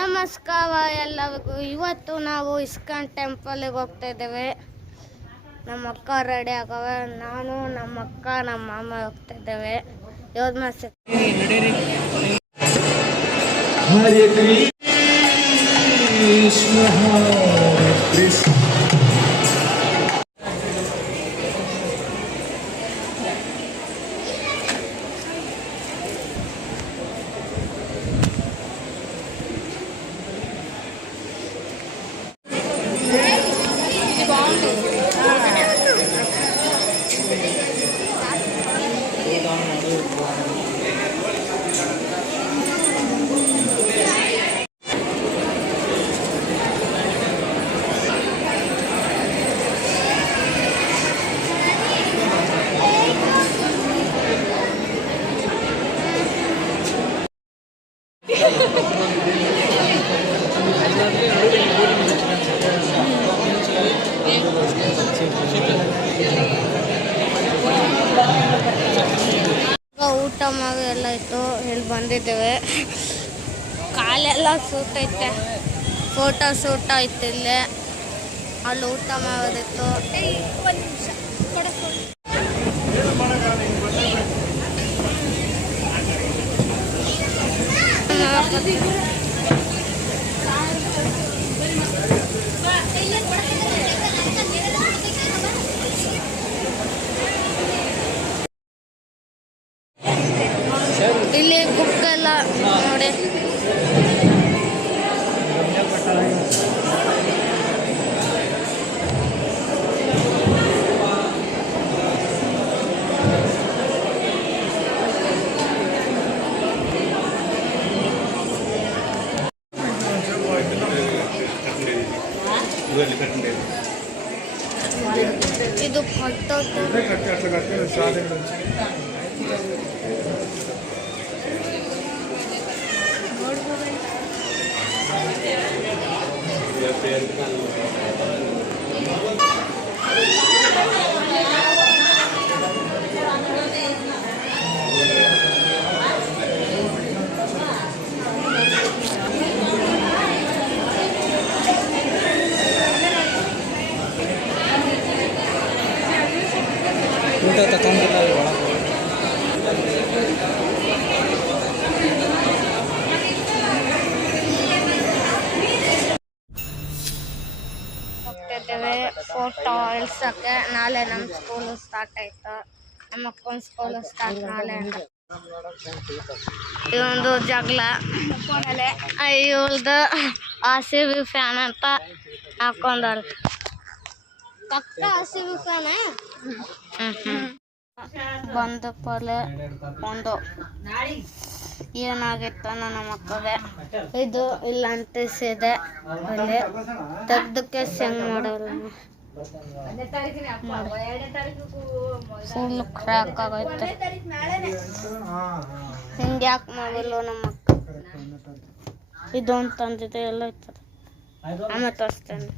ನಮಸ್ಕಾರ ಎಲ್ಲರಿಗೂ. ಇವತ್ತು ನಾವು ಇಸ್ಕಾನ್ ಟೆಂಪಲ್ಗೆ ಹೋಗ್ತಾ ಇದ್ದೇವೆ. ನಮ್ಮ ಅಕ್ಕ ರೆಡಿ ಆಗವೆ, ನಾನು ನಮ್ಮ ಅಕ್ಕ ನಮ್ಮ ಮಾಮ ಹೋಗ್ತಾ ಇದ್ದೇವೆ. ಯೋಧ ಮಾಸ ಹರೇ ಕೃಷ್ಣ ಹರೇ ಕೃಷ್ಣ. ಊಟ ಮಾಡಿ ಎಲ್ಲ ಇತ್ತು. ಇಲ್ಲಿ ಬಂದಿದ್ದೇವೆ. ಕಾಲೆಲ್ಲ ಸೂಟೈತೆ. ಫೋಟೋ ಶೂಟ್ ಆಯ್ತು ಇಲ್ಲೇ. ಅಲ್ಲಿ ಊಟ ಮಾಡೋದಿತ್ತು. ಇಲ್ಲಿ ಬುಕ್ ಎಲ್ಲ ನೋಡಿ. ಇದು ಫೋಟೋ ಊಟ ತಗೊಂಡಿಲ್ಲ ಹೋಗ್ತಿದ್ದೇವೆ ಫೋಟೋ ಇಳ್ಸಕ್ಕೆ. ನಾಳೆ ನಮ್ಮ ಸ್ಕೂಲು ಸ್ಟಾರ್ಟ್ ಆಯ್ತು. ನಮ್ಮ ಅಕ್ಕನ ಸ್ಕೂಲು ಸ್ಟಾರ್ಟ್ ನಾಳೆ ಅಂತ. ಇವೊಂದು ಜಗಳ ಇವಳ್ದು RCB ಫ್ಯಾನ್ ಅಂತ ಹಾಕೊಂಡಾಳ. ಪಕ್ಕ RCB ಫ್ಯಾನೇ. ಬಂದ ಪಲೆ ಒಂದು ಏನಾಗಿತ್ತು ನಮ್ಮ ಮಕ್ಕಳಿಗೆ. ಇದು ಇಲ್ಲ ಅಂಟಿಸಿದೆ. ಅಲ್ಲಿ ತೆಗ್ದಕ್ಕೆ ಹೆಂಗ್ ಮಾಡೋರು ಫುಲ್ ಕ್ರ್ಯಾಕ್ ಆಗೈತೆ. ಹಿಂಗೆ ಯಾಕೆ ಮಾಡಲ್ಲ ನಮ್ಮ ಅಕ್ಕ. ಇದು ಅಂತಂದಿದೆ ಎಲ್ಲ ಇರ್ತದೆ. ಆಮೇಲೆ ತೋರಿಸ್ತೇನೆ.